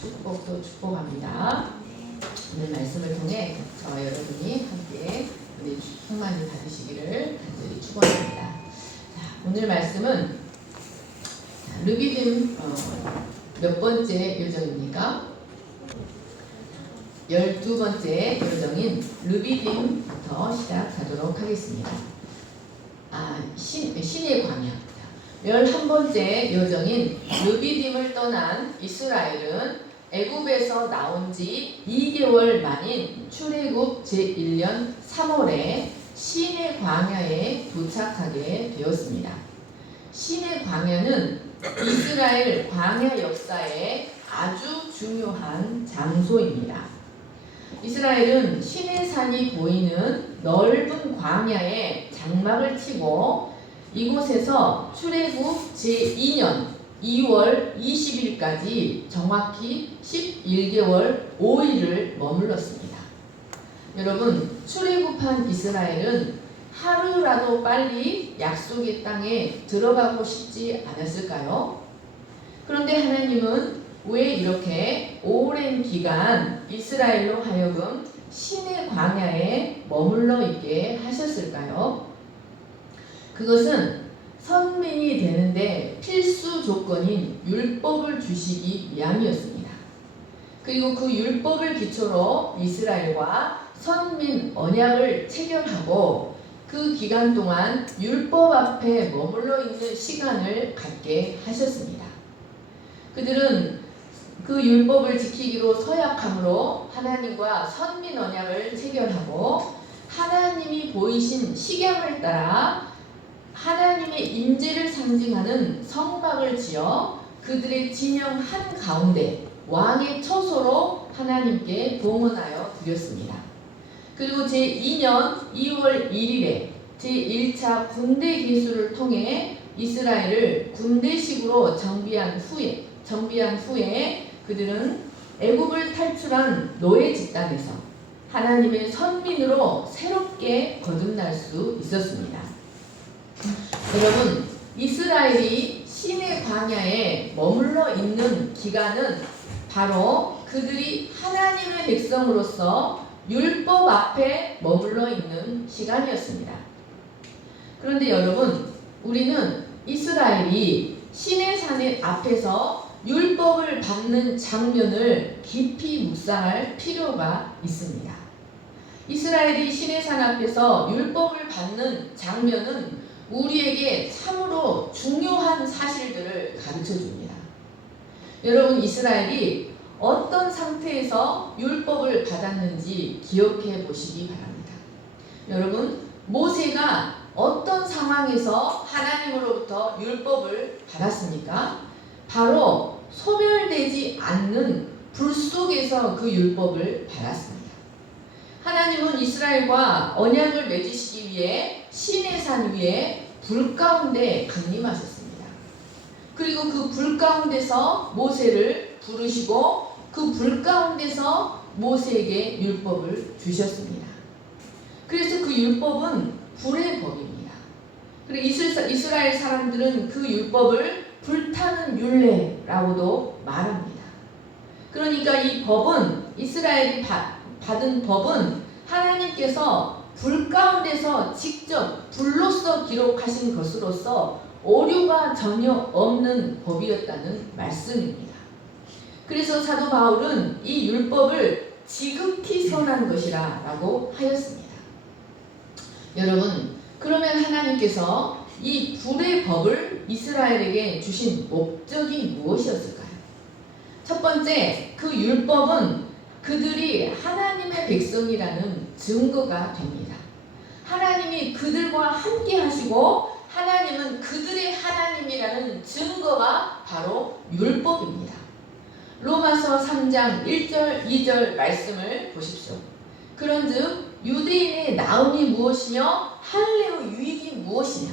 축복도 축복합니다. 오늘 말씀을 통해 저와 여러분이 함께 우리 충만히 받으시기를 간절히 축원합니다. 자, 오늘 말씀은 르비딤 몇 번째 요정입니까? 12번째 요정인 르비딤부터 시작하도록 하겠습니다. 신의 광야. 11번째 요정인 르비딤을 떠난 이스라엘은 애굽에서 나온 지 2개월 만인 출애굽 제1년 3월에 신의 광야에 도착하게 되었습니다. 신의 광야는 이스라엘 광야 역사의 아주 중요한 장소입니다. 이스라엘은 신의 산이 보이는 넓은 광야에 장막을 치고 이곳에서 출애굽 제2년 2월 20일까지 정확히 11개월 5일을 머물렀습니다. 여러분, 출애굽한 이스라엘은 하루라도 빨리 약속의 땅에 들어가고 싶지 않았을까요? 그런데 하나님은 왜 이렇게 오랜 기간 이스라엘로 하여금 신의 광야에 머물러 있게 하셨을까요? 그것은 선민이 되는데 필수 조건인 율법을 주시기 위함이었습니다. 그리고 그 율법을 기초로 이스라엘과 선민 언약을 체결하고 그 기간 동안 율법 앞에 머물러 있는 시간을 갖게 하셨습니다. 그들은 그 율법을 지키기로 서약함으로 하나님과 선민 언약을 체결하고 하나님이 보이신 식양을 따라 하나님의 임재를 상징하는 성막을 지어 그들의 진영 한가운데 왕의 처소로 하나님께 봉헌하여 드렸습니다. 그리고 제2년 2월 1일에 제1차 군대 기수를 통해 이스라엘을 군대식으로 정비한 후에 그들은 애굽을 탈출한 노예 집단에서 하나님의 선민으로 새롭게 거듭날 수 있었습니다. 여러분, 이스라엘이 신의 광야에 머물러 있는 기간은 바로 그들이 하나님의 백성으로서 율법 앞에 머물러 있는 시간이었습니다. 그런데 여러분, 우리는 이스라엘이 신의 산 앞에서 율법을 받는 장면을 깊이 묵상할 필요가 있습니다. 이스라엘이 신의 산 앞에서 율법을 받는 장면은 우리에게 참으로 중요한 사실들을 가르쳐 줍니다. 여러분, 이스라엘이 어떤 상태에서 율법을 받았는지 기억해 보시기 바랍니다. 여러분, 모세가 어떤 상황에서 하나님으로부터 율법을 받았습니까? 바로 소멸되지 않는 불 속에서 그 율법을 받았습니다. 하나님은 이스라엘과 언약을 맺으시기 위해 신의 산 위에 불 가운데 강림하셨습니다. 그리고 그 불 가운데서 모세를 부르시고 그 불 가운데서 모세에게 율법을 주셨습니다. 그래서 그 율법은 불의 법입니다. 그리고 이스라엘 사람들은 그 율법을 불타는 율례라고도 말합니다. 그러니까 이 법은, 이스라엘이 받은 법은 하나님께서 불 가운데서 직접 불로써 기록하신 것으로서 오류가 전혀 없는 법이었다는 말씀입니다. 그래서 사도 바울은 이 율법을 지극히 선한 것이라 라고 하였습니다. 여러분, 그러면 하나님께서 이 불의 법을 이스라엘에게 주신 목적이 무엇이었을까요? 첫 번째, 그 율법은 그들이 하나님의 백성이라는 증거가 됩니다. 하나님이 그들과 함께 하시고 하나님은 그들의 하나님이라는 증거가 바로 율법입니다. 로마서 3장 1절 2절 말씀을 보십시오. 그런즉 유대인의 나음이 무엇이며 할례의 유익이 무엇이냐?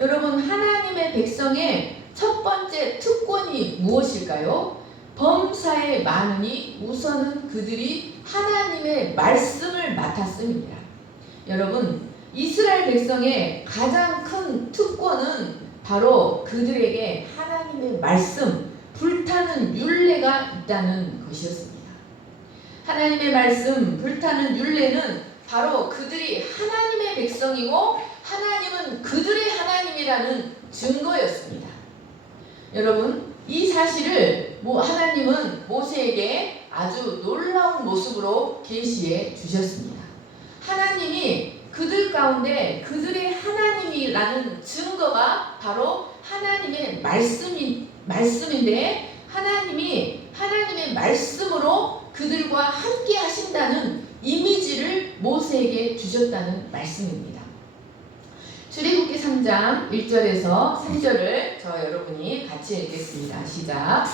여러분, 하나님의 백성의 첫 번째 특권이 무엇일까요? 범사에 많으니 우선은 그들이 하나님의 말씀을 맡았음이니라. 여러분, 이스라엘 백성의 가장 큰 특권은 바로 그들에게 하나님의 말씀, 불타는 율례가 있다는 것이었습니다. 하나님의 말씀, 불타는 율례는 바로 그들이 하나님의 백성이고 하나님은 그들의 하나님이라는 증거였습니다. 여러분, 이 사실을 하나님은 모세에게 아주 놀라운 모습으로 계시해 주셨습니다. 하나님이 그들 가운데 그들의 하나님이라는 증거가 바로 하나님의 말씀인데, 하나님이 하나님의 말씀으로 그들과 함께 하신다는 이미지를 모세에게 주셨다는 말씀입니다. 출애굽기 3장 1절에서 3절을 여러분이 같이 읽겠습니다. 시작.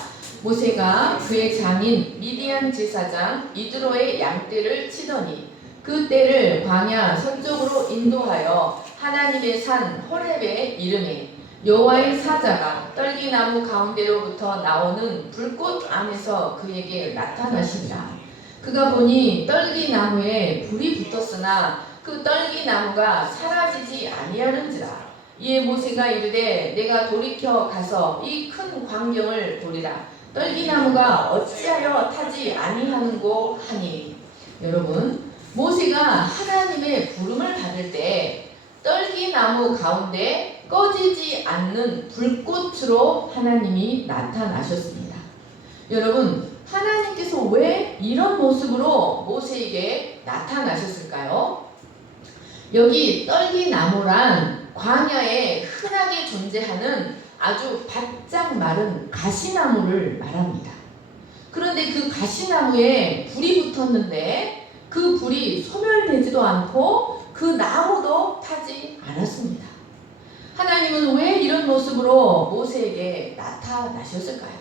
모세가 그의 장인 미디안 제사장 이드로의 양떼를 치더니 그 떼를 광야 서쪽으로 인도하여 하나님의 산 호렙에 이르매 여호와의 사자가 떨기나무 가운데로부터 나오는 불꽃 안에서 그에게 나타나시니라. 그가 보니 떨기나무에 불이 붙었으나 그 떨기나무가 사라지지 아니하는지라. 이에 모세가 이르되 내가 돌이켜 가서 이 큰 광경을 보리라. 떨기나무가 어찌하여 타지 아니하는고 하니. 여러분, 모세가 하나님의 부름을 받을 때 떨기나무 가운데 꺼지지 않는 불꽃으로 하나님이 나타나셨습니다. 여러분, 하나님께서 왜 이런 모습으로 모세에게 나타나셨을까요? 여기 떨기나무란 광야에 흔하게 존재하는 아주 바짝 마른 가시나무를 말합니다. 그런데 그 가시나무에 불이 붙었는데 그 불이 소멸되지도 않고 그 나무도 타지 않았습니다. 하나님은 왜 이런 모습으로 모세에게 나타나셨을까요?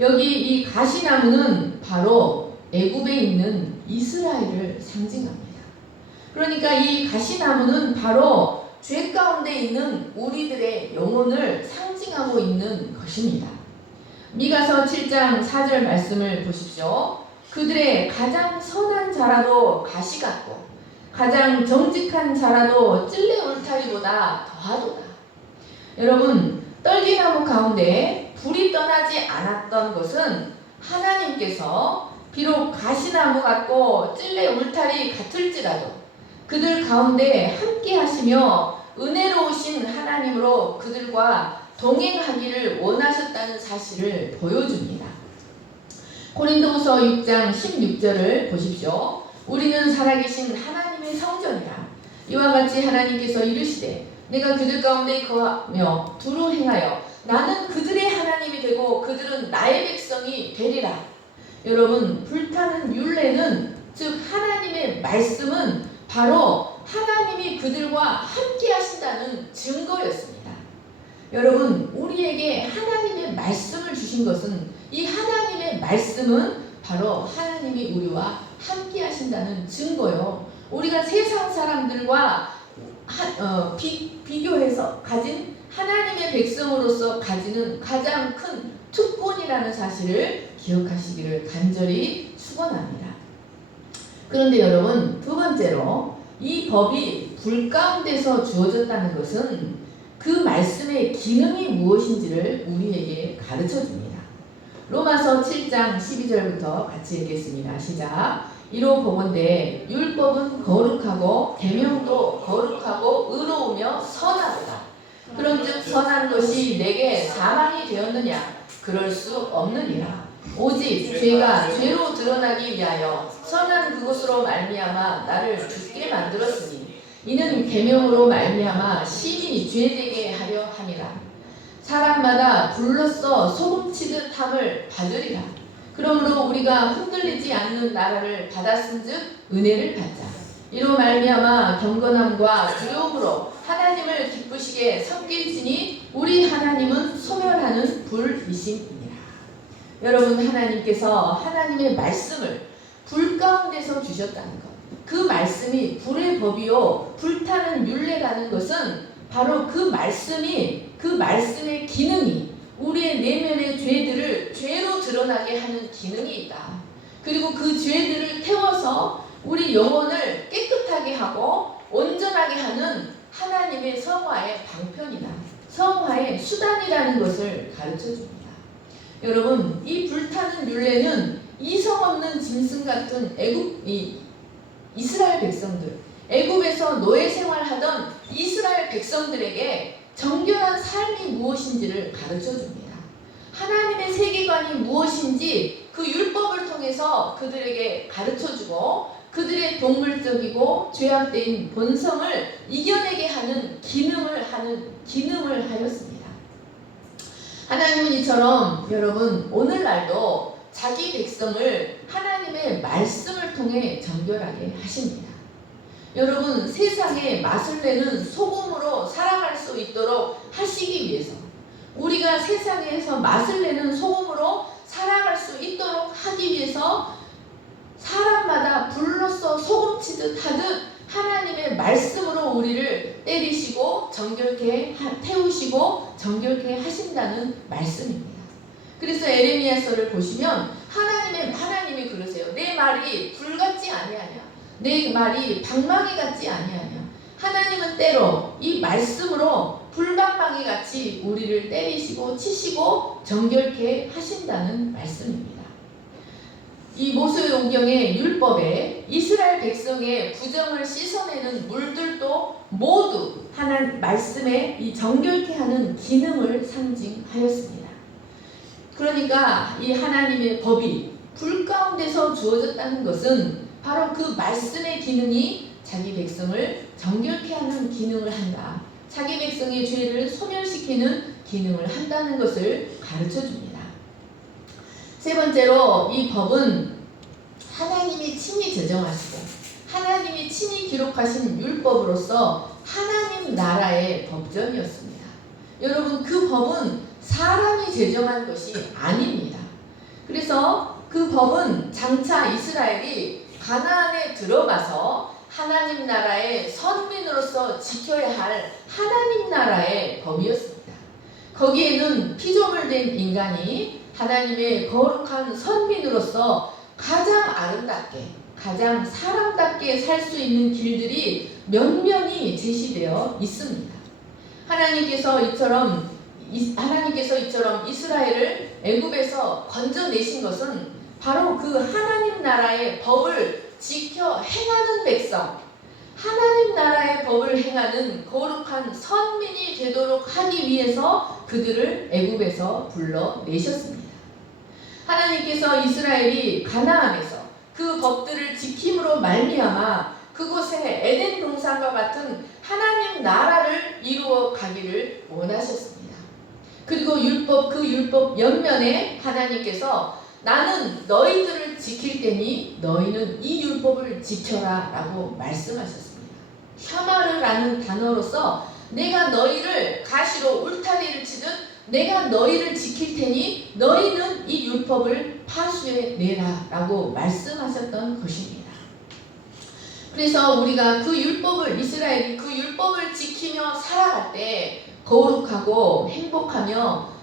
여기 이 가시나무는 바로 애굽에 있는 이스라엘을 상징합니다. 그러니까 이 가시나무는 바로 죄 가운데 있는 우리들의 영혼을 상징하고 있는 것입니다. 미가서 7장 4절 말씀을 보십시오. 그들의 가장 선한 자라도 가시 같고 가장 정직한 자라도 찔레 울타리보다 더하도다. 여러분, 떨기나무 가운데 불이 떠나지 않았던 것은 하나님께서 비록 가시나무 같고 찔레 울타리 같을지라도 그들 가운데 함께 하시며 은혜로우신 하나님으로 그들과 동행하기를 원하셨다는 사실을 보여줍니다. 고린도후서 6장 16절을 보십시오. 우리는 살아계신 하나님의 성전이라. 이와 같이 하나님께서 이르시되 내가 그들 가운데 거하며 두루 행하여 나는 그들의 하나님이 되고 그들은 나의 백성이 되리라. 여러분, 불타는 율례는, 즉 하나님의 말씀은 바로 하나님이 그들과 함께 하신다는 증거였습니다. 여러분, 우리에게 하나님의 말씀을 주신 것은, 이 하나님의 말씀은 바로 하나님이 우리와 함께 하신다는 증거요. 우리가 세상 사람들과 비교해서 가진 하나님의 백성으로서 가지는 가장 큰 특권이라는 사실을 기억하시기를 간절히 축원합니다. 그런데 여러분, 두 번째로 이 법이 불 가운데서 주어졌다는 것은 그 말씀의 기능이 무엇인지를 우리에게 가르쳐줍니다. 로마서 7장 12절부터 같이 읽겠습니다. 시작. 이로 보건대 율법은 거룩하고 계명도 거룩하고 의로우며 선하도다. 그런즉 선한 것이 내게 사망이 되었느냐? 그럴 수 없느니라. 오직 죄가 죄로 드러나기 위하여 선한 그것으로 말미암아 나를 죽게 만들었으니 이는 계명으로 말미암아 심히 죄되게 하려 함이라. 사람마다 불로써 소금치듯 함을 받으리라. 그러므로 우리가 흔들리지 않는 나라를 받았은즉 은혜를 받자. 이로 말미암아 경건함과 두려움으로 하나님을 기쁘시게 섬길지니 우리 하나님은 소멸하는 불이심이니라. 여러분, 하나님께서 하나님의 말씀을 불 가운데서 주셨다는 것, 그 말씀이 불의 법이요 불타는 율례라는 것은 바로 그 말씀이, 그 말씀의 기능이 우리의 내면의 죄들을 죄로 드러나게 하는 기능이 있다. 그리고 그 죄들을 태워서 우리 영혼을 깨끗하게 하고 온전하게 하는 하나님의 성화의 방편이다. 성화의 수단이라는 것을 가르쳐줍니다. 여러분, 이 불타는 율례는 이성 없는 짐승 같은 이스라엘 백성들, 애굽에서 노예 생활하던 이스라엘 백성들에게 정결한 삶이 무엇인지를 가르쳐 줍니다. 하나님의 세계관이 무엇인지 그 율법을 통해서 그들에게 가르쳐 주고 그들의 동물적이고 죄악된 본성을 이겨내게 하는 기능을 하였습니다. 하나님은 이처럼 여러분 오늘날도 자기 백성을 하나님의 말씀을 통해 정결하게 하십니다. 여러분, 세상에 맛을 내는 소금으로 살아갈 수 있도록 하시기 위해서, 우리가 세상에서 맛을 내는 소금으로 살아갈 수 있도록 하기 위해서 사람마다 불로써 소금치듯 하듯 하나님의 말씀으로 우리를 때리시고 정결케 태우시고 정결케 하신다는 말씀입니다. 그래서 에레미야서를 보시면 하나님이 그러세요. 내 말이 불같지 아니하냐, 내 말이 방망이 같지 아니하냐. 하나님은 때로 이 말씀으로 불방망이 같이 우리를 때리시고 치시고 정결케 하신다는 말씀입니다. 이 모세오경의 율법에 이스라엘 백성의 부정을 씻어내는 물들도 모두 하나님 말씀의 이 정결케 하는 기능을 상징하였습니다. 그러니까 이 하나님의 법이 불 가운데서 주어졌다는 것은 바로 그 말씀의 기능이 자기 백성을 정결케 하는 기능을 한다. 자기 백성의 죄를 소멸시키는 기능을 한다는 것을 가르쳐 줍니다. 세 번째로 이 법은 하나님이 친히 제정하시고 하나님이 친히 기록하신 율법으로서 하나님 나라의 법전이었습니다. 여러분, 그 법은 사람이 제정한 것이 아닙니다. 그래서 그 법은 장차 이스라엘이 가나안에 들어가서 하나님 나라의 선민으로서 지켜야 할 하나님 나라의 법이었습니다. 거기에는 피조물된 인간이 하나님의 거룩한 선민으로서 가장 아름답게, 가장 사람답게 살 수 있는 길들이 면면이 제시되어 있습니다. 하나님께서 이처럼 이스라엘을 애굽에서 건져내신 것은 바로 그 하나님 나라의 법을 지켜 행하는 백성, 하나님 나라의 법을 행하는 거룩한 선민이 되도록 하기 위해서 그들을 애굽에서 불러내셨습니다. 하나님께서 이스라엘이 가나안에서 그 법들을 지킴으로 말미암아 그곳에 에덴 동산과 같은 하나님 나라를 이루어 가기를 원하셨습니다. 그리고 그 율법 옆면에 하나님께서 나는 너희들을 지킬 테니 너희는 이 율법을 지켜라 라고 말씀하셨습니다. 샤마르라는 단어로서 내가 너희를 가시로 울타리를 치듯 내가 너희를 지킬 테니 너희는 이 율법을 파수해 내라 라고 말씀하셨던 것입니다. 그래서 우리가 이스라엘이 그 율법을 지키며 살아갈 때 거룩하고 행복하며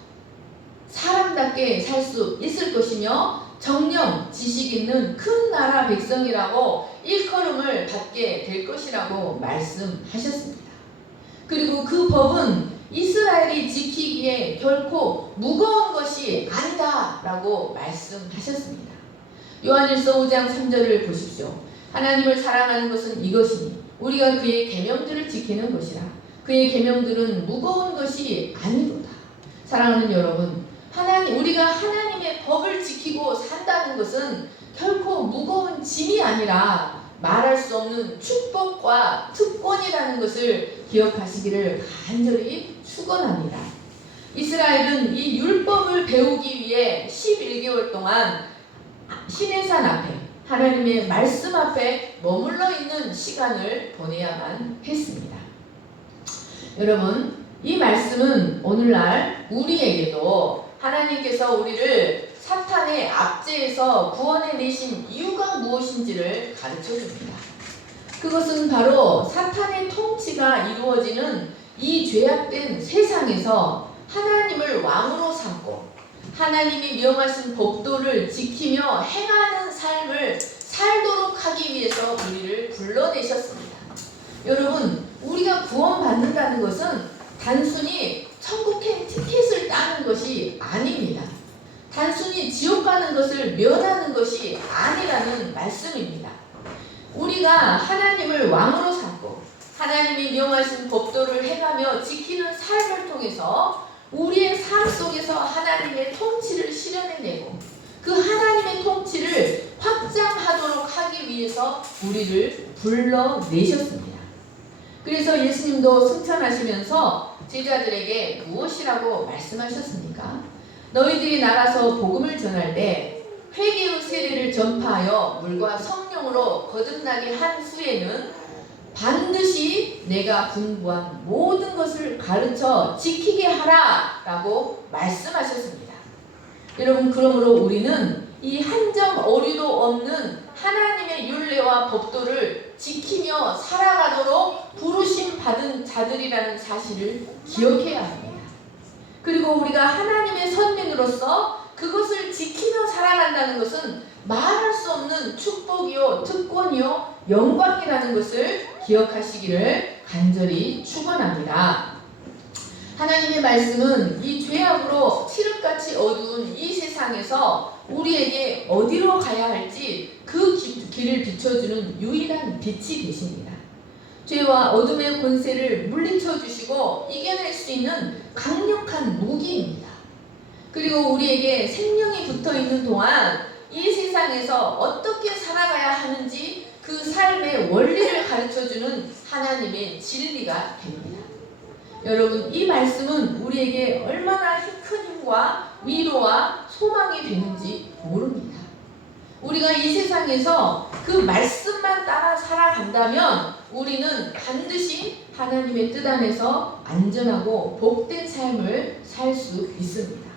사람답게 살 수 있을 것이며 정령 지식 있는 큰 나라 백성이라고 일컬음을 받게 될 것이라고 말씀하셨습니다. 그리고 그 법은 이스라엘이 지키기에 결코 무거운 것이 아니다 라고 말씀하셨습니다. 요한일서 5장 3절을 보십시오. 하나님을 사랑하는 것은 이것이니 우리가 그의 계명들을 지키는 것이라. 그의 계명들은 무거운 것이 아니로다. 사랑하는 여러분, 우리가 하나님의 법을 지키고 산다는 것은 결코 무거운 짐이 아니라 말할 수 없는 축복과 특권이라는 것을 기억하시기를 간절히 축원합니다. 이스라엘은 이 율법을 배우기 위해 11개월 동안 시내산 앞에 하나님의 말씀 앞에 머물러 있는 시간을 보내야만 했습니다. 여러분, 이 말씀은 오늘날 우리에게도 하나님께서 우리를 사탄의 압제에서 구원해내신 이유가 무엇인지를 가르쳐줍니다. 그것은 바로 사탄의 통치가 이루어지는 이 죄악된 세상에서 하나님을 왕으로 삼고 하나님이 명하신 법도를 지키며 행하는 삶을 살도록 하기 위해서 우리를 불러내셨습니다. 여러분, 우리가 구원받는다는 것은 단순히 천국행 티켓을 따는 것이 아닙니다. 단순히 지옥 가는 것을 면하는 것이 아니라는 말씀입니다. 우리가 하나님을 왕으로 삼고 하나님이 명하신 법도를 행하며 지키는 삶을 통해서 우리의 삶 속에서 하나님의 통치를 실현해내고 그 하나님의 통치를 확장하도록 하기 위해서 우리를 불러내셨습니다. 그래서 예수님도 승천하시면서 제자들에게 무엇이라고 말씀하셨습니까? 너희들이 나가서 복음을 전할 때 회개의 세례를 전파하여 물과 성령으로 거듭나게 한 후에는 반드시 내가 분부한 모든 것을 가르쳐 지키게 하라 라고 말씀하셨습니다. 여러분, 그러므로 우리는 이 한 점 어리도 없는 하나님의 율례와 법도를 지키며 살아가도록 부르심 받은 자들이라는 사실을 기억해야 합니다. 그리고 우리가 하나님의 선민으로서 그것을 지키며 살아간다는 것은 말할 수 없는 축복이요, 특권이요, 영광이라는 것을 기억하시기를 간절히 축원합니다. 하나님의 말씀은 이 죄악으로 칠흑같이 어두운 이 세상에서 우리에게 어디로 가야 할지 그 길을 비춰주는 유일한 빛이 되십니다. 죄와 어둠의 권세를 물리쳐 주시고 이겨낼 수 있는 강력한 무기입니다. 그리고 우리에게 생명이 붙어 있는 동안 이 세상에서 어떻게 살아가야 하는지 그 삶의 원리를 가르쳐주는 하나님의 진리가 됩니다. 여러분, 이 말씀은 우리에게 얼마나 큰 힘과 위로와 소망이 되는지 모릅니다. 우리가 이 세상에서 그 말씀만 따라 살아간다면 우리는 반드시 하나님의 뜻 안에서 안전하고 복된 삶을 살 수 있습니다.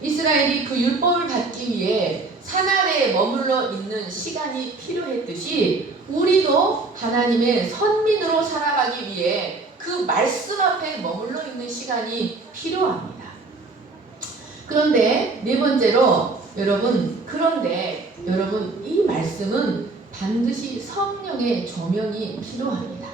이스라엘이 그 율법을 받기 위해 산 아래에 머물러 있는 시간이 필요했듯이 우리도 하나님의 선민으로 살아가기 위해 그 말씀 앞에 머물러 있는 시간이 필요합니다. 그런데 네 번째로 여러분, 이 말씀은 반드시 성령의 조명이 필요합니다.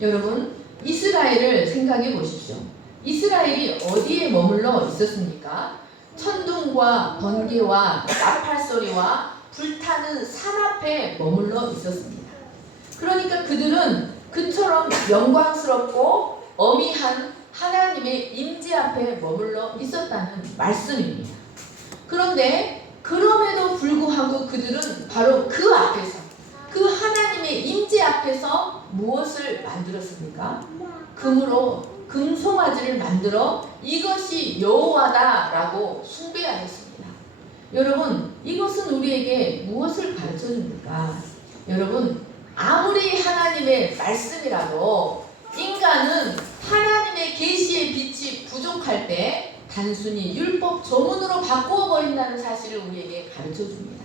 여러분, 이스라엘을 생각해 보십시오. 이스라엘이 어디에 머물러 있었습니까? 천둥과 번개와 나팔 소리와 불타는 산 앞에 머물러 있었습니다. 그러니까 그들은 그처럼 영광스럽고 어미한 하나님의 임재 앞에 머물러 있었다는 말씀입니다. 그런데 그럼에도 불구하고 그들은 바로 그 앞에서, 그 하나님의 임재 앞에서 무엇을 만들었습니까? 금으로 금송아지를 만들어 이것이 여호와다라고 숭배하였습니다. 여러분, 이것은 우리에게 무엇을 가르쳐 줍니까? 여러분, 아무리 하나님의 말씀이라도 인간은 하나님의 계시의 빛이 부족할 때 단순히 율법 조문으로 바꾸어 버린다는 사실을 우리에게 가르쳐 줍니다.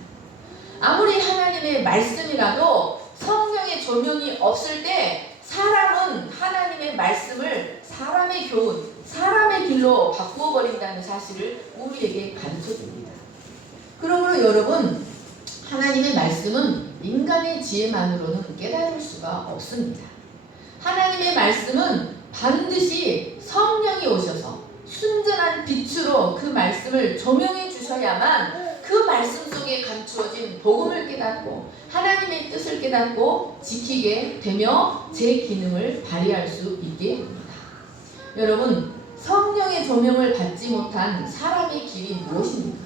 아무리 하나님의 말씀이라도 성령의 조명이 없을 때 사람은 하나님의 말씀을 사람의 교훈, 사람의 길로 바꾸어 버린다는 사실을 우리에게 가르쳐 줍니다. 그러므로 여러분, 하나님의 말씀은 인간의 지혜만으로는 깨달을 수가 없습니다. 하나님의 말씀은 반드시 성령이 오셔서 순전한 빛으로 그 말씀을 조명해 주셔야만 그 말씀 속에 감추어진 복음을 깨닫고 하나님의 뜻을 깨닫고 지키게 되며 제 기능을 발휘할 수 있게 됩니다. 여러분, 성령의 조명을 받지 못한 사람의 길이 무엇입니까?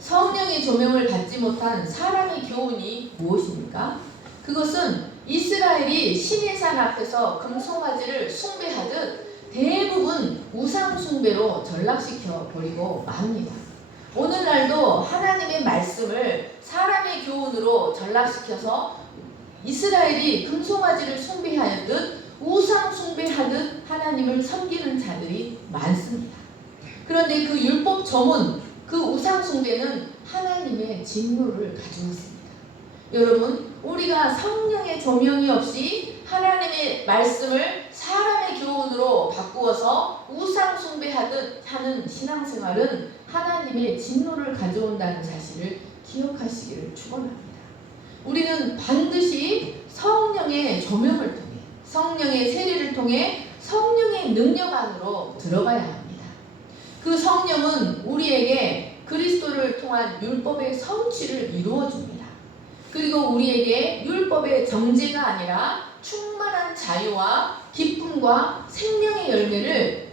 성령의 조명을 받지 못한 사람의 교훈이 무엇입니까? 그것은 이스라엘이 시내산 앞에서 금송아지를 숭배하듯 대부분 우상 숭배로 전락시켜 버리고 맙니다. 오늘날도 하나님의 말씀을 사람의 교훈으로 전락시켜서 이스라엘이 금송아지를 숭배하였듯 우상 숭배하듯 하나님을 섬기는 자들이 많습니다. 그런데 그 율법 조문, 그 우상 숭배는 하나님의 진노를 가져왔습니다. 여러분, 우리가 성령의 조명이 없이 하나님의 말씀을 사람의 교훈으로 바꾸어서 우상 숭배하듯 하는 신앙생활은 하나님의 진노를 가져온다는 사실을 기억하시기를 축원합니다. 우리는 반드시 성령의 조명을 통해, 성령의 세례를 통해 성령의 능력 안으로 들어가야 합니다. 그 성령은 우리에게 그리스도를 통한 율법의 성취를 이루어줍니다. 그리고 우리에게 율법의 정죄가 아니라 충만한 자유와 기쁨과 생명의 열매를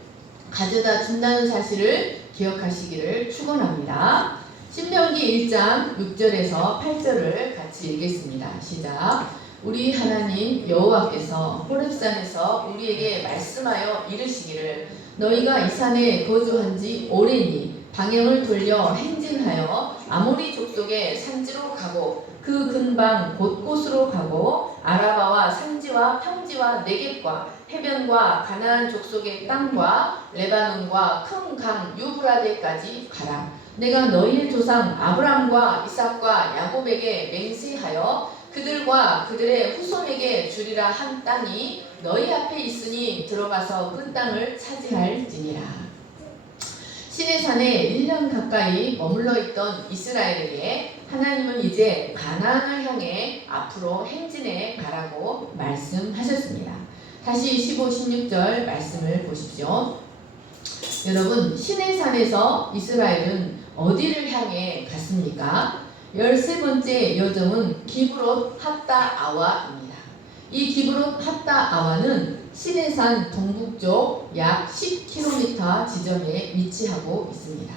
가져다 준다는 사실을 기억하시기를 축원합니다. 신명기 1장 6절에서 8절을 같이 읽겠습니다. 시작. 우리 하나님 여호와께서 호렙산에서 우리에게 말씀하여 이르시기를 너희가 이 산에 거주한 지 오래니 방향을 돌려 행진하여 아모리 족속의 산지로 가고 그 근방 곳곳으로 가고 아라바와 산지와 평지와 네겝과 해변과 가나안 족속의 땅과 레바논과 큰 강 유브라데까지 가라. 내가 너희의 조상 아브람과 이삭과 야곱에게 맹세하여 그들과 그들의 후손에게 주리라 한 땅이 너희 앞에 있으니 들어가서 그 땅을 차지할지니라. 시내산에 1년 가까이 머물러 있던 이스라엘에게 하나님은 이제 가나안을 향해 앞으로 행진해 가라고 말씀하셨습니다. 다시 15, 16절 말씀을 보십시오. 여러분, 시내산에서 이스라엘은 어디를 향해 갔습니까? 13번째 여정은 기브롯 핫다 아와입니다. 이 기브롯 핫다 아와는 시내산 동북쪽 약 10km 지점에 위치하고 있습니다.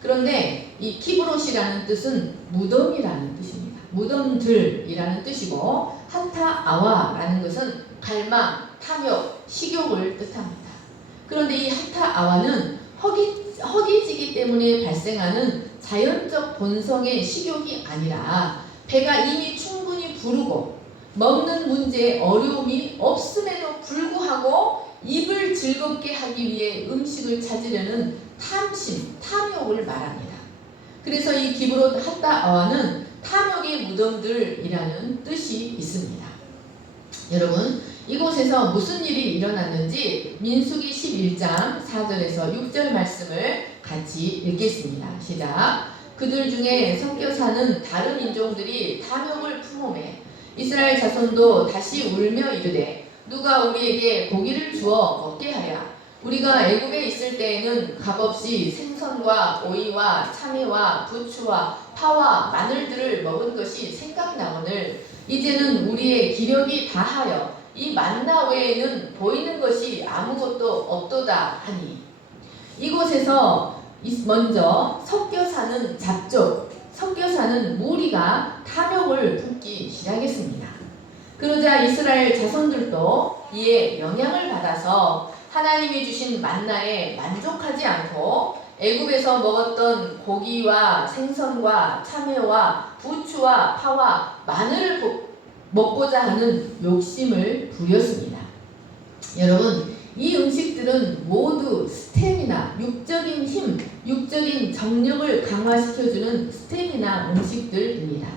그런데 이 키브롯이라는 뜻은 무덤이라는 뜻입니다. 무덤들이라는 뜻이고 핫타 아와라는 것은 갈망, 탐욕, 식욕을 뜻합니다. 그런데 이 핫타 아와는 허기지기 때문에 발생하는 자연적 본성의 식욕이 아니라 배가 이미 충분히 부르고 먹는 문제에 어려움이 없음에도 불구하고 입을 즐겁게 하기 위해 음식을 찾으려는 탐심, 탐욕을 말합니다. 그래서 이 기브롯 핫다 아와는 탐욕의 무덤들이라는 뜻이 있습니다. 여러분, 이곳에서 무슨 일이 일어났는지 민수기 11장 4절에서 6절 말씀을 같이 읽겠습니다. 시작. 그들 중에 섞여 사는 다른 인종들이 탐욕을 품음에 이스라엘 자손도 다시 울며 이르되 누가 우리에게 고기를 주어 먹게 하랴. 우리가 애굽에 있을 때에는 값없이 생선과 오이와 참외와 부추와 파와 마늘들을 먹은 것이 생각나거늘 이제는 우리의 기력이 다하여 이 만나 외에는 보이는 것이 아무것도 없도다 하니. 이곳에서 먼저 섞여 사는 잡족, 섞여 사는 무리가 탐욕을 품기 시작했습니다. 그러자 이스라엘 자손들도 이에 영향을 받아서 하나님이 주신 만나에 만족하지 않고 애굽에서 먹었던 고기와 생선과 참외와 부추와 파와 마늘을 먹고자 하는 욕심을 부렸습니다. 여러분, 이 음식들은 모두 스태미나, 육적인 힘, 육적인 정력을 강화시켜주는 스태미나 음식들입니다.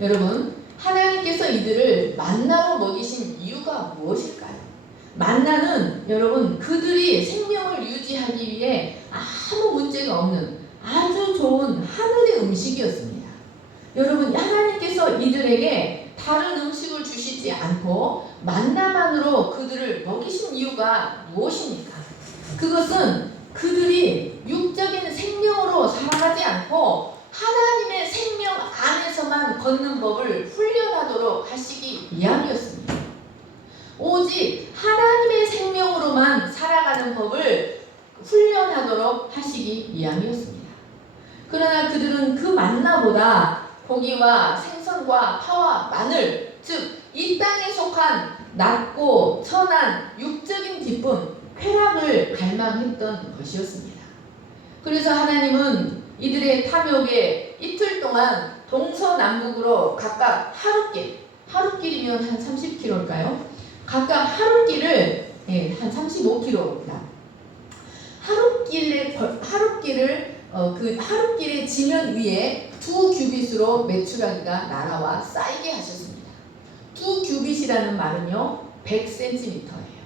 여러분, 하나님께서 이들을 만나로 먹이신 이유가 무엇일까요? 만나는 여러분 그들이 생명을 유지하기 위해 아무 문제가 없는 아주 좋은 하늘의 음식이었습니다. 여러분, 하나님께서 이들에게 다른 음식을 주시지 않고 만나만으로 그들을 먹이신 이유가 무엇입니까? 그것은 그들이 육적인 생명으로 살아가지 않고 하나님의 생명 안에서만 걷는 법을 훈련하도록 하시기 위함이었습니다. 오직 하나님의 생명으로만 살아가는 법을 훈련하도록 하시기 위함이었습니다. 그러나 그들은 그 만나보다 고기와 생선과 파와 마늘, 즉 이 땅에 속한 낮고 천한 육적인 기쁨, 쾌락을 갈망했던 것이었습니다. 그래서 하나님은 이들의 탐욕에 이틀 동안 동서남북으로 각각 하룻길이면 한 30km일까요? 각각 하룻길을 한 35km입니다. 그 하룻길의 지면 위에 2규빗으로 메추라기가 날아와 쌓이게 하셨습니다. 2규빗이라는 말은요 100cm예요.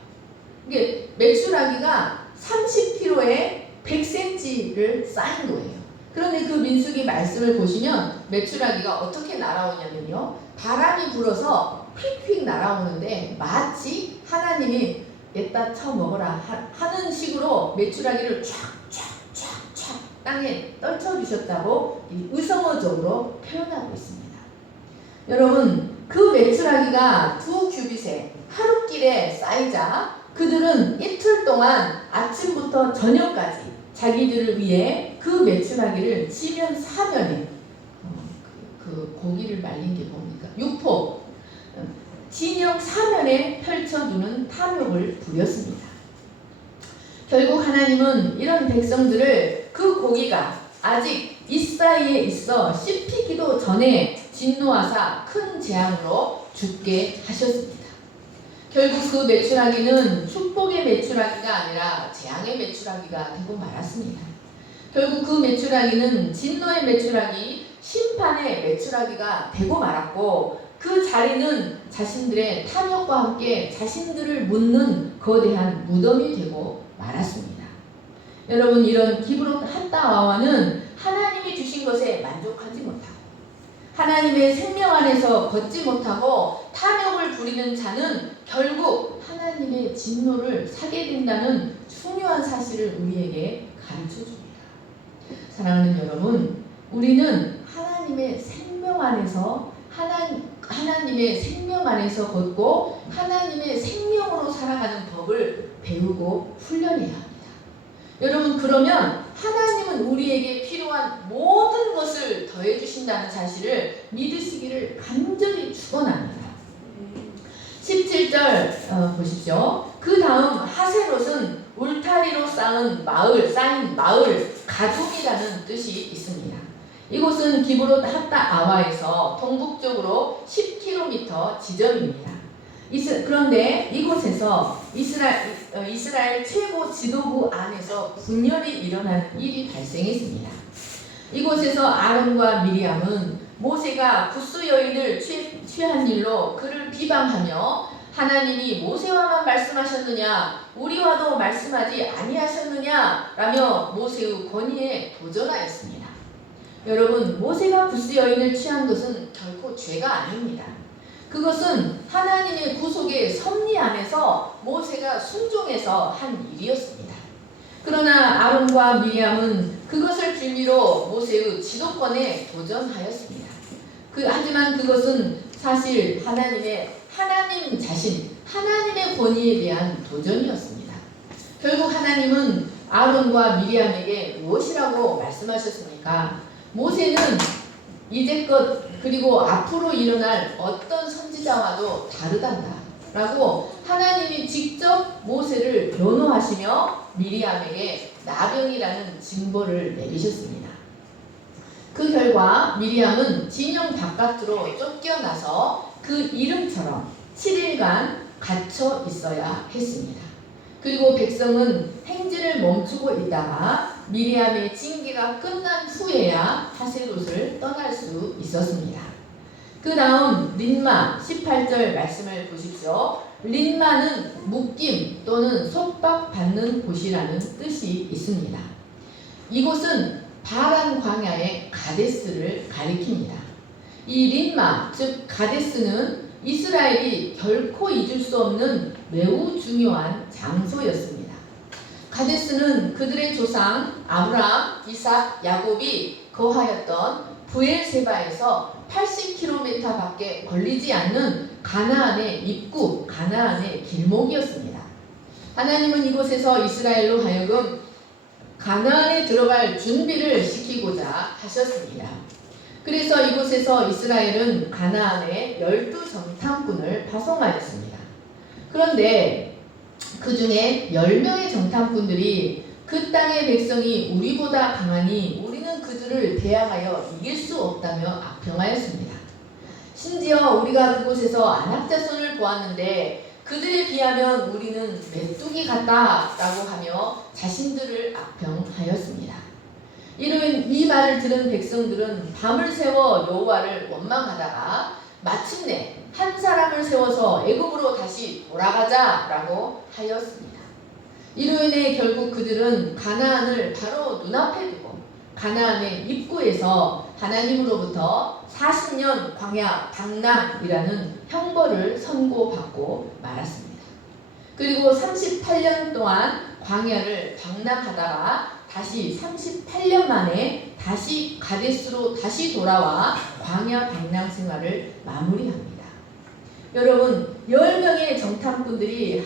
이게 메추라기가 30km에 100cm를 쌓인 거예요. 그런데 그 민수기 말씀을 보시면 메추라기가 어떻게 날아오냐면요, 바람이 불어서 휙휙 날아오는데 마치 하나님이 에따 쳐 먹어라 하는 식으로 메추라기를 쫙쫙쫙쫙 땅에 떨쳐주셨다고 의성어적으로 표현하고 있습니다. 여러분, 그 메추라기가 2규빗에 하루길에 쌓이자 그들은 이틀 동안 아침부터 저녁까지 자기들을 위해 그 메추라기를 지면 사면에 그 고기를 말린 게 뭡니까? 육포 진영 사면에 펼쳐두는 탐욕을 부렸습니다. 결국 하나님은 이런 백성들을 그 고기가 아직 이 사이에 있어 씹히기도 전에 진노하사 큰 재앙으로 죽게 하셨습니다. 결국 그 메추라기는 축복의 메추라기가 아니라 재앙의 메추라기가 되고 말았습니다. 결국 그 메추라기는 진노의 메추라기, 심판의 메추라기가 되고 말았고 그 자리는 자신들의 탐욕과 함께 자신들을 묻는 거대한 무덤이 되고 말았습니다. 여러분, 이런 기브롯 핫다와와는 하나님이 주신 것에 만족하지 못하고 하나님의 생명 안에서 걷지 못하고 탐욕을 부리는 자는 결국 하나님의 진노를 사게 된다는 중요한 사실을 우리에게 가르쳐줍니다. 사랑하는 여러분, 우리는 하나님의 생명 안에서 하나님의 생명 안에서 걷고 하나님의 생명으로 살아가는 법을 배우고 훈련해야 합니다. 여러분, 그러면 하나님은 우리에게 필요한 모든 것을 더해 주신다는 사실을 믿으시기를 간절히 축원합니다. 17절 보십시오. 그 다음 하세롯은 울타리로 쌓인 마을 가둠이라는 뜻이 있습니다. 이곳은 기브롯 핫다아와에서 동북쪽으로 10km 지점입니다. 그런데 이곳에서 이스라엘 최고 지도부 안에서 분열이 일어나는 일이 발생했습니다. 이곳에서 아론과 미리암은 모세가 구스 여인을 취한 일로 그를 비방하며 하나님이 모세와만 말씀하셨느냐 우리와도 말씀하지 아니하셨느냐 라며 모세의 권위에 도전하였습니다. 여러분, 모세가 구스 여인을 취한 것은 결코 죄가 아닙니다. 그것은 하나님의 구속의 섭리 안에서 모세가 순종해서 한 일이었습니다. 그러나 아론과 미리암은 그것을 빌미로 모세의 지도권에 도전하였습니다. 하지만 그것은 사실 하나님 자신, 하나님의 권위에 대한 도전이었습니다. 결국 하나님은 아론과 미리암에게 무엇이라고 말씀하셨습니까? 모세는 이제껏 그리고 앞으로 일어날 어떤 선지자와도 다르단다 라고 하나님이 직접 모세를 변호하시며 미리암에게 나병이라는 징벌을 내리셨습니다. 그 결과 미리암은 진영 바깥으로 쫓겨나서 그 이름처럼 7일간 갇혀 있어야 했습니다. 그리고 백성은 행진을 멈추고 있다가 미리암의 징계가 끝난 후에야 하세롯을 떠날 수 있었습니다. 그 다음 린마 18절 말씀을 보십시오. 린마는 묶임 또는 속박받는 곳이라는 뜻이 있습니다. 이곳은 바란 광야의 가데스를 가리킵니다. 이 린마, 즉 가데스는 이스라엘이 결코 잊을 수 없는 매우 중요한 장소였습니다. 가데스는 그들의 조상 아브라함, 이삭, 야곱이 거하였던 브엘세바에서 80km 밖에 걸리지 않는 가나안의 입구, 가나안의 길목이었습니다. 하나님은 이곳에서 이스라엘로 하여금 가나안에 들어갈 준비를 시키고자 하셨습니다. 그래서 이곳에서 이스라엘은 가나안에 12정탐꾼을 파송하였습니다. 그런데 그 중에 10명의 정탐꾼들이 그 땅의 백성이 우리보다 강하니 우리는 그들을 대항하여 이길 수 없다며 악평하였습니다. 심지어 우리가 그곳에서 안악자손을 보았는데 그들에 비하면 우리는 메뚜기 같다라고 하며 자신들을 악평하였습니다. 이 말을 들은 백성들은 밤을 새워 여호와를 원망하다가 마침내 한 사람을 세워서 애굽으로 다시 돌아가자라고 하였습니다. 이로 인해 결국 그들은 가나안을 바로 눈앞에 두고 가나안의 입구에서 하나님으로부터 40년 광야 방랑이라는 형벌을 선고받고 말았습니다. 그리고 38년 동안 광야를 방랑하다가 다시 38년 만에 다시 가데스로 다시 돌아와 광야 방랑 생활을 마무리합니다. 여러분 10명의 정탐꾼들이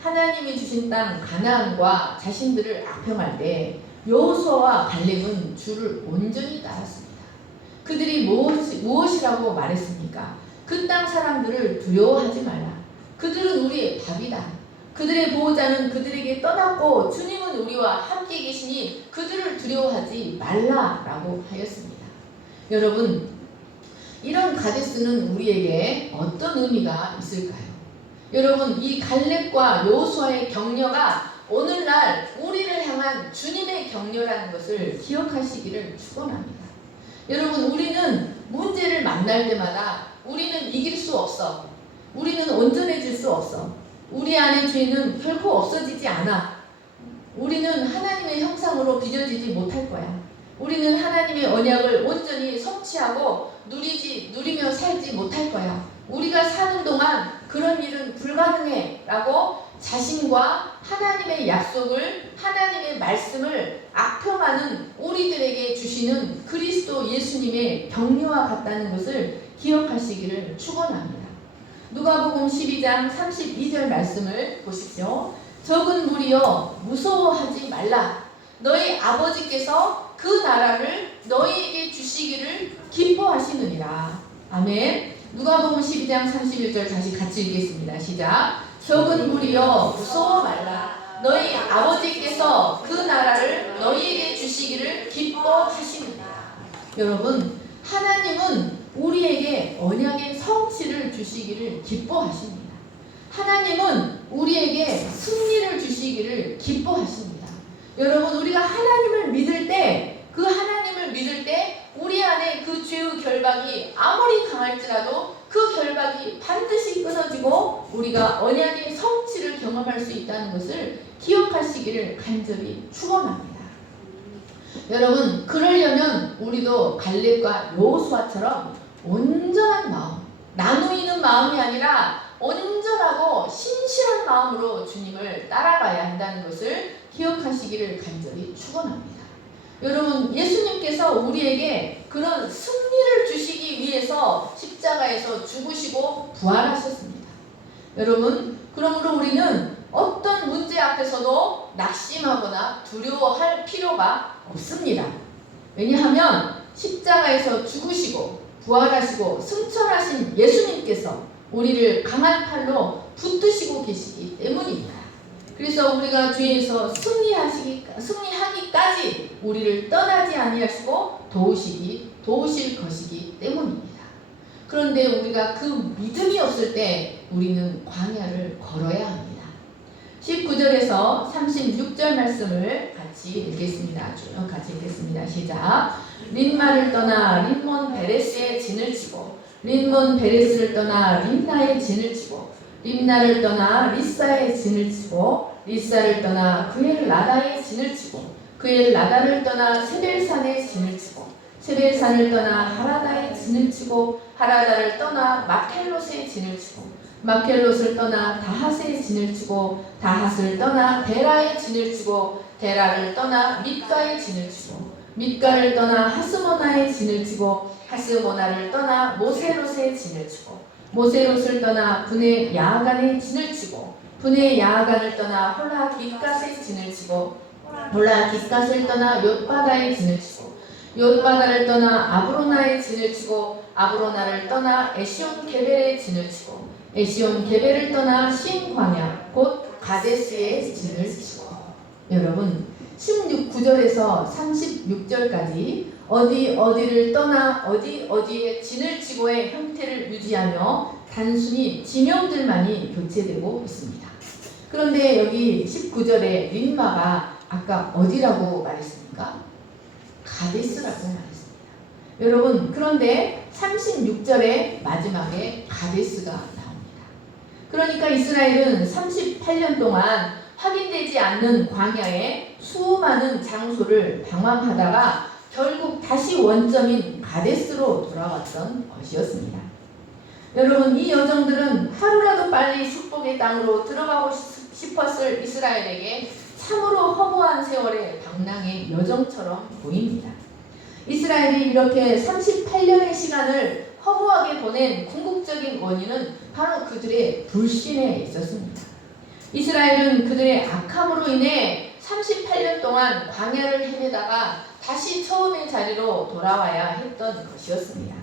하나님이 주신 땅 가나안과 자신들을 악평할 때 여호수아와 갈렙은 주를 온전히 따랐습니다. 그들이 무엇이라고 말했습니까? 그 땅 사람들을 두려워하지 말라. 그들은 우리의 밥이다. 그들의 보호자는 그들에게 떠났고 주님은 우리와 함께 계시니 그들을 두려워하지 말라라고 하였습니다. 여러분 이런 가데스는 우리에게 어떤 의미가 있을까요? 여러분 이 갈렙과 여호수아의 격려가 오늘날 우리를 향한 주님의 격려라는 것을 기억하시기를 축원합니다. 여러분 우리는 문제를 만날 때마다 우리는 이길 수 없어. 우리는 온전해질 수 없어. 우리 안의 죄는 결코 없어지지 않아. 우리는 하나님의 형상으로 빚어지지 못할 거야. 우리는 하나님의 언약을 온전히 성취하고 누리며 살지 못할 거야. 우리가 사는 동안 그런 일은 불가능해 라고 자신과 하나님의 약속을 하나님의 말씀을 악평하는 우리들에게 주시는 그리스도 예수님의 격려와 같다는 것을 기억하시기를 축원합니다. 누가복음 12장 32절 말씀을 보십시오. 적은 무리여 무서워하지 말라. 너희 아버지께서 그 나라를 너희에게 주시기를 기뻐하시느니라. 아멘. 누가복음 12장 31절 다시 같이 읽겠습니다. 시작. 적은 무리여 무서워 말라. 너희 아버지께서 그 나라를 너희에게 주시기를 기뻐하시느니라. 여러분 하나님은 우리에게 언약의 성취를 주시기를 기뻐하십니다. 하나님은 우리에게 승리를 주시기를 기뻐하십니다. 여러분 우리가 하나님을 믿을 때 그 하나님을 믿을 때 우리 안에 그 죄의 결박이 아무리 강할지라도 그 결박이 반드시 끊어지고 우리가 언약의 성취를 경험할 수 있다는 것을 기억하시기를 간절히 축원합니다. 여러분 그러려면 우리도 갈렙과 여호수아처럼 온전한 마음, 나누이는 마음이 아니라 온전하고 신실한 마음으로 주님을 따라가야 한다는 것을 기억하시기를 간절히 축원합니다. 여러분 예수님께서 우리에게 그런 승리를 주시기 위해서 십자가에서 죽으시고 부활하셨습니다. 여러분 그러므로 우리는 어떤 문제 앞에서도 낙심하거나 두려워할 필요가 없습니다. 왜냐하면 십자가에서 죽으시고 부활하시고 승천하신 예수님께서 우리를 강한 팔로 붙드시고 계시기 때문입니다. 그래서 우리가 죄에서 승리하기까지 우리를 떠나지 아니하시고 도우실 것이기 때문입니다. 그런데 우리가 그 믿음이 없을 때 우리는 광야를 걸어야 합니다. 19절에서 36절 말씀을 같이 읽겠습니다. 쭉 같이 읽겠습니다. 시작. 림마를 떠나 림몬 베레스의 진을 치고 림몬 베레스를 떠나 림나의 진을 치고 림나를 떠나 리사의 진을 치고 리사를 떠나 그엘라다의 진을 치고 그엘라다를 떠나 세벨산의 진을 치고 세벨산을 떠나 하라다의 진을 치고 하라다를 떠나 마켈롯의 진을 치고 마켈롯을 떠나 다핫의 진을 치고 다핫을 떠나 데라의 진을 치고 데라를 떠나 mit가의 진을 치고 mit가를 떠나 하스모나의 진을 치고 하스모나를 떠나 모세롯의 진을 치고 모세롯을 떠나 분의 야간의 진을 치고 분의 야간을 떠나 홀라 깃갓의 진을 치고 홀라 깃갓을 떠나 옅바다의 진을 치고 옅바다를 떠나 아브로나의 진을 치고 아브로나를 떠나 에시온 게벨의 진을 치고 에시온 게벨을 떠나 신광야 곧 가데스의 진을 치고. 여러분 16구절에서 36절까지 어디를 떠나 어디에 진을 치고의 형태를 유지하며 단순히 지명들만이 교체되고 있습니다. 그런데 여기 19절에 림마가 아까 어디라고 말했습니까? 가데스라고 말했습니다. 여러분 그런데 36절의 마지막에 가데스가 나옵니다. 그러니까 이스라엘은 38년 동안 확인되지 않는 광야에 수많은 장소를 방황하다가 결국 다시 원점인 가데스로 돌아왔던 것이었습니다. 여러분 이 여정들은 하루라도 빨리 축복의 땅으로 들어가고 싶었을 이스라엘에게 참으로 허무한 세월의 방랑의 여정처럼 보입니다. 이스라엘이 이렇게 38년의 시간을 허무하게 보낸 궁극적인 원인은 바로 그들의 불신에 있었습니다. 이스라엘은 그들의 악함으로 인해 38년 동안 광야를 헤매다가 다시 처음의 자리로 돌아와야 했던 것이었습니다.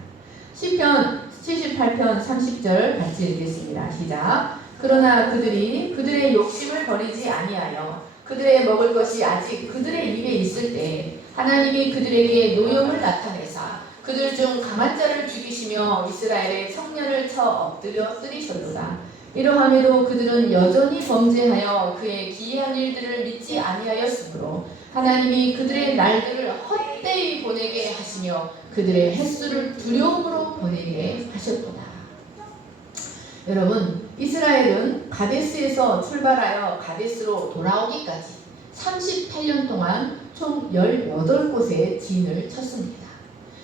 시편 78편 30절 같이 읽겠습니다. 시작. 그러나 그들이 그들의 욕심을 버리지 아니하여 그들의 먹을 것이 아직 그들의 입에 있을 때 하나님이 그들에게 노염을 나타내사 그들 중 강한 자를 죽이시며 이스라엘의 청년을 쳐 엎드려 뜨리셨도다. 이러함에도 그들은 여전히 범죄하여 그의 기이한 일들을 믿지 아니하였으므로 하나님이 그들의 날들을 헛되이 보내게 하시며 그들의 횟수를 두려움으로 보내게 하셨도다. 여러분, 이스라엘은 가데스에서 출발하여 가데스로 돌아오기까지 38년 동안 총 18곳의 진을 쳤습니다.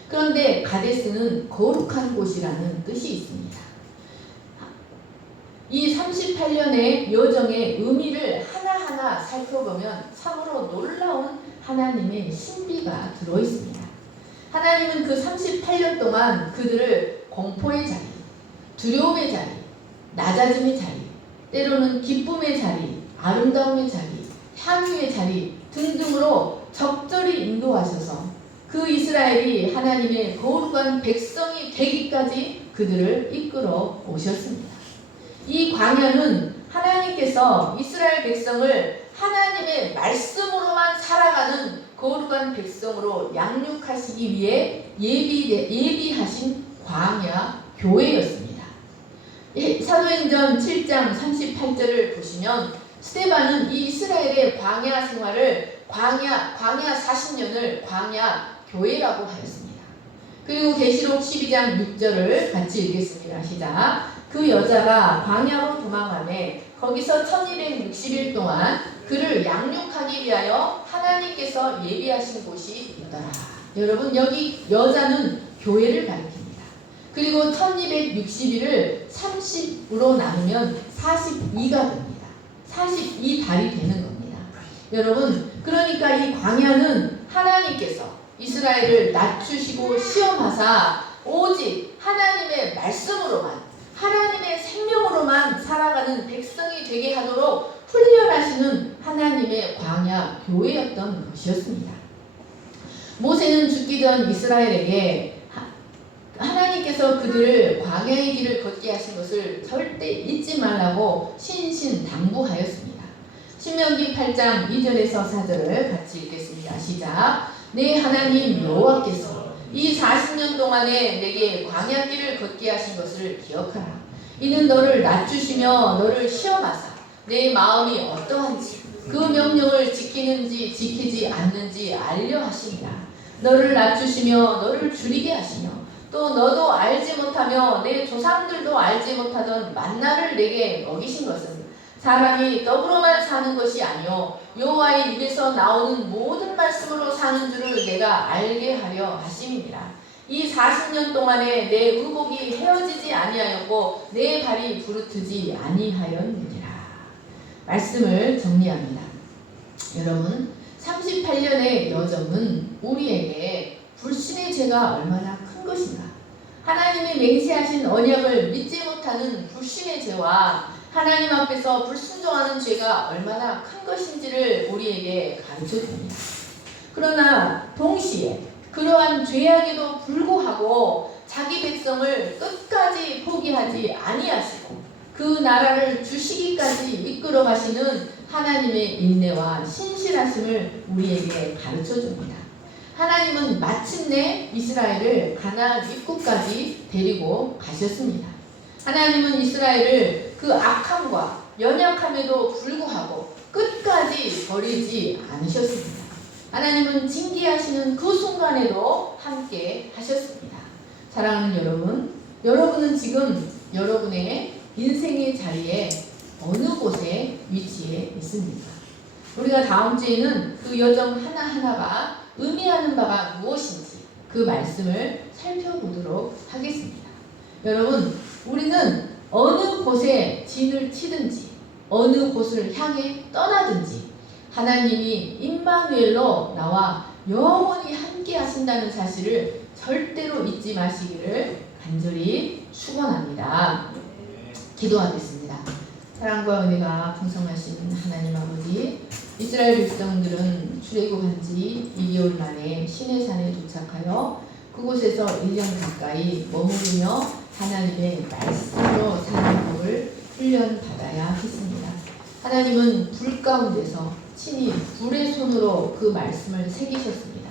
그런데 가데스는 거룩한 곳이라는 뜻이 있습니다. 이 38년의 여정의 의미를 하나하나 살펴보면 참으로 놀라운 하나님의 신비가 들어있습니다. 하나님은 그 38년 동안 그들을 공포의 자리, 두려움의 자리, 낮아짐의 자리, 때로는 기쁨의 자리, 아름다움의 자리, 향유의 자리 등등으로 적절히 인도하셔서 그 이스라엘이 하나님의 거룩한 백성이 되기까지 그들을 이끌어 오셨습니다. 이 광야는 하나님께서 이스라엘 백성을 하나님의 말씀으로만 살아가는 거룩한 백성으로 양육하시기 위해 예비하신 광야 교회였습니다. 사도행전 7장 38절을 보시면 스데반은 이 이스라엘의 광야 생활을 광야 40년을 광야 교회라고 하였습니다. 그리고 계시록 12장 6절을 같이 읽겠습니다. 시작. 그 여자가 광야로 도망하매 거기서 1260일 동안 그를 양육하기 위하여 하나님께서 예비하신 곳이 있더라. 여러분, 여기 여자는 교회를 가리킵니다. 그리고 1260일을 30으로 나누면 42가 됩니다. 42달이 되는 겁니다. 여러분, 그러니까 이 광야는 하나님께서 이스라엘을 낮추시고 시험하사 오직 하나님의 말씀으로만, 하나님의 생명으로만 살아가는 백성이 되게 하도록 훈련하시는 하나님의 광야 교회였던 것이었습니다. 모세는 죽기 전 이스라엘에게 하나님께서 그들을 광야의 길을 걷게 하신 것을 절대 잊지 말라고 신신당부하였습니다. 신명기 8장 2절에서 4절을 같이 읽겠습니다. 시작. 내 하나님 여호와께서 이 40년 동안에 내게 광야길을 걷게 하신 것을 기억하라. 이는 너를 낮추시며 너를 시험하사 내 마음이 어떠한지 그 명령을 지키는지 지키지 않는지 알려 하시니라. 너를 낮추시며 너를 줄이게 하시며 또 너도 알지 못하며 내 조상들도 알지 못하던 만나를 내게 먹이신 것은 사람이 떡으로만 사는 것이 아니요 여호와의 입에서 나오는 모든 말씀으로 사는 줄을 내가 알게 하려 하심이니라. 이 40년 동안에 내 의복이 헤어지지 아니하였고 내 발이 부르트지 아니하였느니라. 말씀을 정리합니다. 여러분, 38년의 여정은 우리에게 불신의 죄가 얼마나 큰 것인가, 하나님이 맹세하신 언약을 믿지 못하는 불신의 죄와 하나님 앞에서 불순종하는 죄가 얼마나 큰 것인지를 우리에게 가르쳐줍니다. 그러나 동시에 그러한 죄악에도 불구하고 자기 백성을 끝까지 포기하지 아니하시고 그 나라를 주시기까지 이끌어 가시는 하나님의 인내와 신실하심을 우리에게 가르쳐줍니다. 하나님은 마침내 이스라엘을 가나안 입구까지 데리고 가셨습니다. 하나님은 이스라엘을 그 악함과 연약함에도 불구하고 끝까지 버리지 않으셨습니다. 하나님은 징계하시는 그 순간에도 함께 하셨습니다. 사랑하는 여러분, 여러분은 지금 여러분의 인생의 자리에 어느 곳에 위치해 있습니까? 우리가 다음 주에는 그 여정 하나하나가 의미하는 바가 무엇인지 그 말씀을 살펴보도록 하겠습니다. 여러분, 우리는 어느 곳에 진을 치든지 어느 곳을 향해 떠나든지 하나님이 임마누엘로 나와 영원히 함께 하신다는 사실을 절대로 잊지 마시기를 간절히 축원합니다. 기도하겠습니다. 사랑과 은혜가 풍성하신 하나님 아버지, 이스라엘 백성들은 출애굽한 지 2개월 만에 시내산에 도착하여 그곳에서 1년 가까이 머무르며 하나님의 말씀으로 사는 법을 훈련받아야 했습니다. 하나님은 불 가운데서 친히 불의 손으로 그 말씀을 새기셨습니다.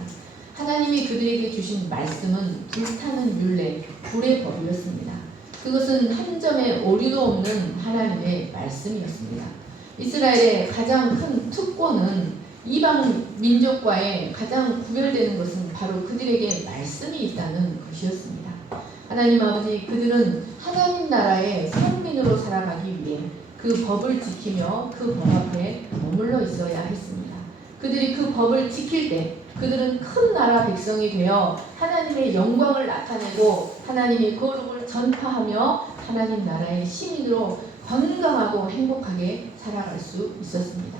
하나님이 그들에게 주신 말씀은 불타는 율례, 불의 법이었습니다. 그것은 한 점의 오류도 없는 하나님의 말씀이었습니다. 이스라엘의 가장 큰 특권은 이방 민족과의 가장 구별되는 것은 바로 그들에게 말씀이 있다는 것이었습니다. 하나님 아버지, 그들은 하나님 나라의 선민으로 살아가기 위해 그 법을 지키며 그 법 앞에 머물러 있어야 했습니다. 그들이 그 법을 지킬 때 그들은 큰 나라 백성이 되어 하나님의 영광을 나타내고 하나님의 거룩을 전파하며 하나님 나라의 시민으로 건강하고 행복하게 살아갈 수 있었습니다.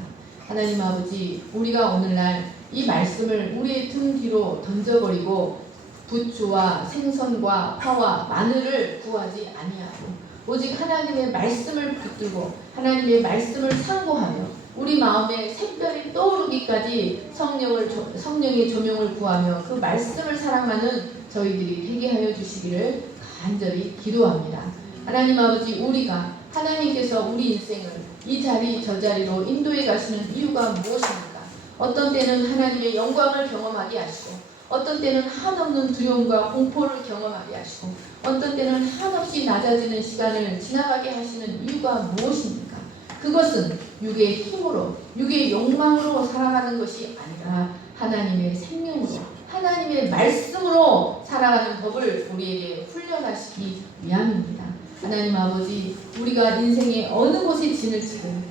하나님 아버지, 우리가 오늘날 이 말씀을 우리의 등 뒤로 던져버리고 부추와 생선과 파와 마늘을 구하지 아니하고 오직 하나님의 말씀을 붙들고 하나님의 말씀을 상고하며 우리 마음에 샛별이 떠오르기까지 성령의 조명을 구하며 그 말씀을 사랑하는 저희들이 되게 하여 주시기를 간절히 기도합니다. 하나님 아버지, 우리가 하나님께서 우리 인생을 이 자리 저 자리로 인도해 가시는 이유가 무엇입니까? 어떤 때는 하나님의 영광을 경험하게 하시고 어떤 때는 한없는 두려움과 공포를 경험하게 하시고 어떤 때는 한없이 낮아지는 시간을 지나가게 하시는 이유가 무엇입니까? 그것은 육의 힘으로 육의 욕망으로 살아가는 것이 아니라 하나님의 생명으로 하나님의 말씀으로 살아가는 법을 우리에게 훈련하시기 위함입니다. 하나님 아버지, 우리가 인생의 어느 곳에 진을 치든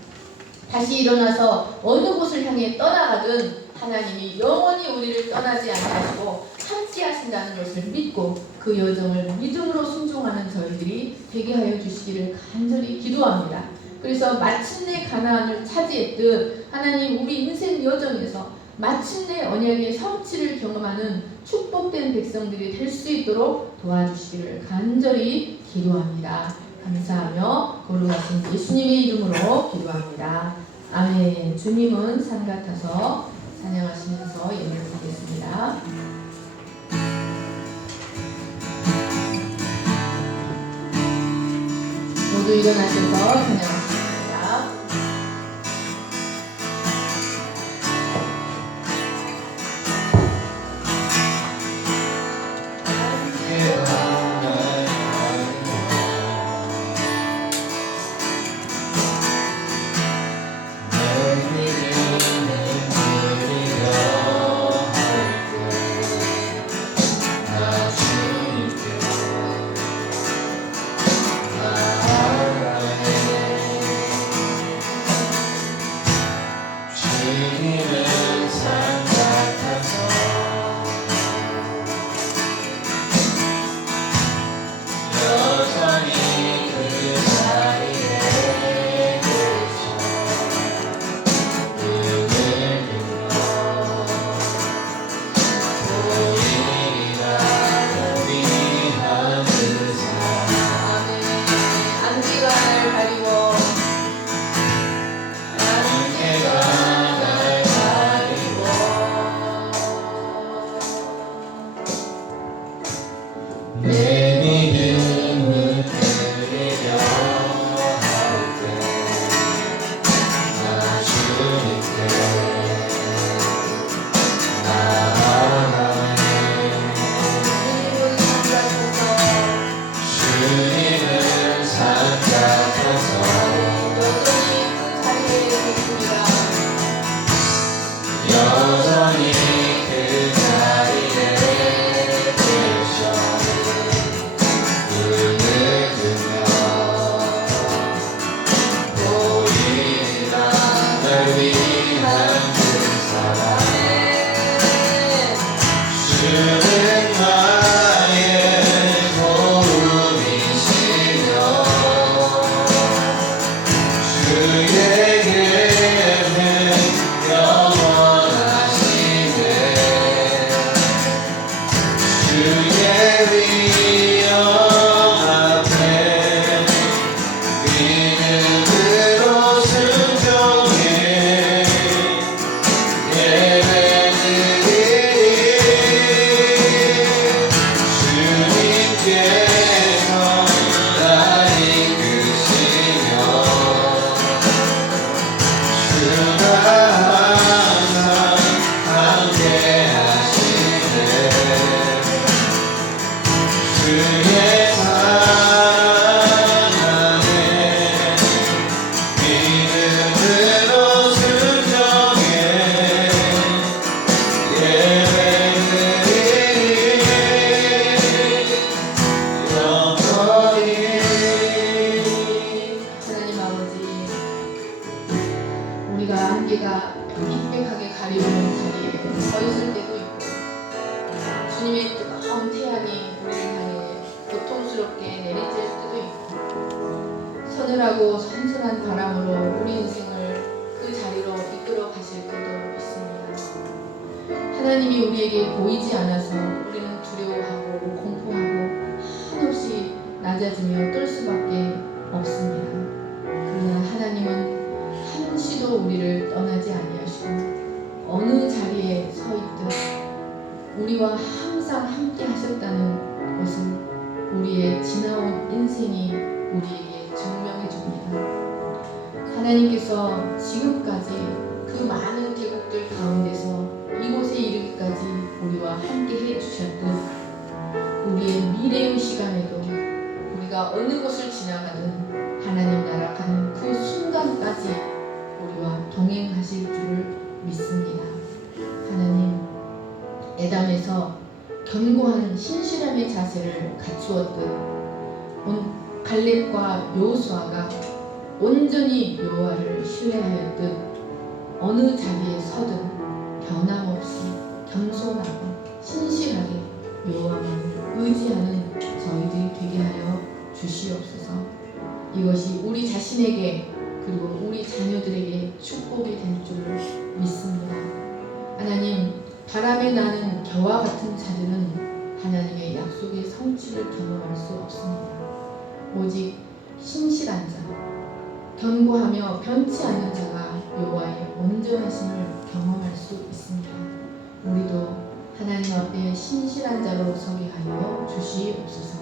다시 일어나서 어느 곳을 향해 떠나가든 하나님이 영원히 우리를 떠나지 아니하시고 함께 하신다는 것을 믿고 그 여정을 믿음으로 순종하는 저희들이 되게 하여 주시기를 간절히 기도합니다. 그래서 마침내 가나안을 차지했듯 하나님 우리 인생 여정에서 마침내 언약의 성취를 경험하는 축복된 백성들이 될 수 있도록 도와주시기를 간절히 기도합니다. 감사하며 거룩하신 예수님의 이름으로 기도합니다. 아멘. 주님은 산 같아서 찬양하시면서 예배를 드리겠습니다. 모두 일어나셔서 찬양하시겠습니다. 안개가 빽빽하게 가리우는 자리에 서 있을 때도 있고, 주님의 뜨거운 태양이 우리를 향해 고통스럽게 내리쬐을 때도 있고, 서늘하고 선선한 바람으로 우리 인생을 그 자리로 이끌어 가실 때도 있습니다. 하나님이 우리에게 보이지 않아서 우리는 두려워하고 공포하고 한없이 낮아지며 떨 수밖에 없습니다. 그러나 하나님은 한시도 우리를 떠나지 아니하시고 어느 자리에 서 있든 우리와 항상 함께 하셨다는 것을 우리의 지나온 인생이 우리에게 증명해 줍니다. 하나님께서 지금까지 그 많은 계곡들 가운데서 이곳에 이르기까지 우리와 함께 해주셨듯 우리의 미래의 시간에도 우리가 어느 곳을 지나가든 하나님 나라 가는 그 순간까지 우리와 동행하실 줄을 믿습니다. 하나님, 에담에서 견고한 신실함의 자세를 갖추었듯 갈렙과 여호수아가 온전히 여호와를 신뢰하였듯 어느 자리에 서든 변함없이 겸손하고 신실하게 여호와만을 의지하는 저희들이 되게 하여 주시옵소서. 이것이 우리 자신에게 그리고 우리 자녀들에게 축복이 될 줄을 믿습니다. 하나님, 바람에 나는 겨와 같은 자들은 하나님의 약속의 성취를 경험할 수 없습니다. 오직 신실한 자, 견고하며 변치 않는 자가 여호와의 온전하심을 경험할 수 있습니다. 우리도 하나님 앞에 신실한 자로 서게 하여 주시옵소서.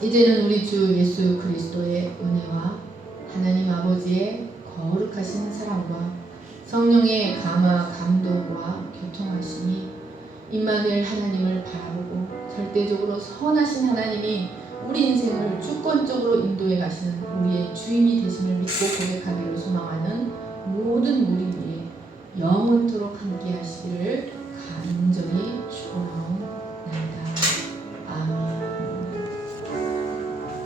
이제는 우리 주 예수 그리스도의 은혜와 하나님 아버지의 거룩하신 사랑과 성령의 감화 감독과 교통하심이 임마누엘 하나님을 바라보고 절대적으로 선하신 하나님이 우리 인생을 주권적으로 인도해 가시는 우리의 주인이 되심을 믿고 고백하기를 소망하는 모든 우리 위에 영원토록 함께 하시기를 간절히 축원합니다.